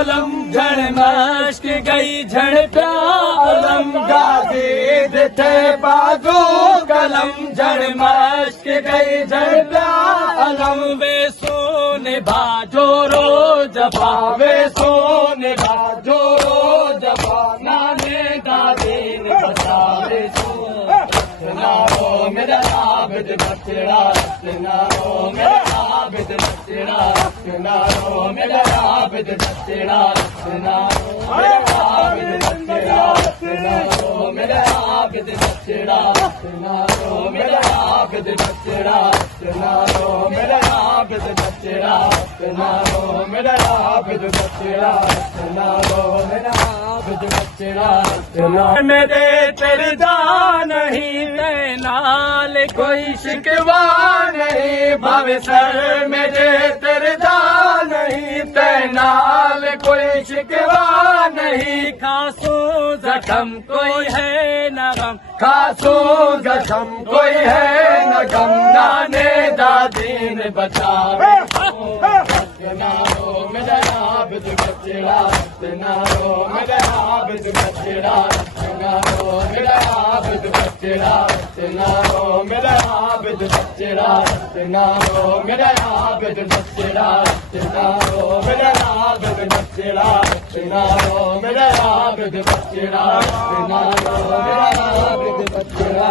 कलम झड़ मश्क गई झड़ प्यालम गाजीद थे बाजू कलम झड़ मश्क गई झड़ प्यालम वे सोने बाजो रो जफा वे सोने बाजो रो जफा नाने दादी ने बतावे सुनाओ मेरा आबिद बचड़ा सुनाओ मेरा आबिद बचड़ा सुनाओ मेरा आबिद बचड़ा सुनाओ मेरा आबिद बचड़ा सुनाओ मेरा आबिद बचड़ा सुनाओ मेरा आबिद बचड़ा सुनाओ मेरा आबिद बचड़ा सुनाओ मेरा आबिद बचड़ा सुनाओ मेरा आबिद बचड़ा सुनाओ मेरे तेरे दान नहीं नाल कोई शिकवा नहीं भावे सर मेरे तेरे दान नहीं नाल कोई शिकवा नहीं खासो जख्म कोई है न गम खासो जख्म कोई है न गम नाने दादी ने बचावे सुनाओ मेरा आबिद बचड़ा सुनाओ मेरा आबिद बचड़ा सुनाओ मेरा आबिद बचड़ा सुनाओ मेरा आबिद बचड़ा सुनाओ मेरा आबिद बचड़ा सुनाओ मेरा आबिद बचड़ा सुनाओ मेरा आबिद बचड़ा सुनाओ मेरा आबिद बचड़ा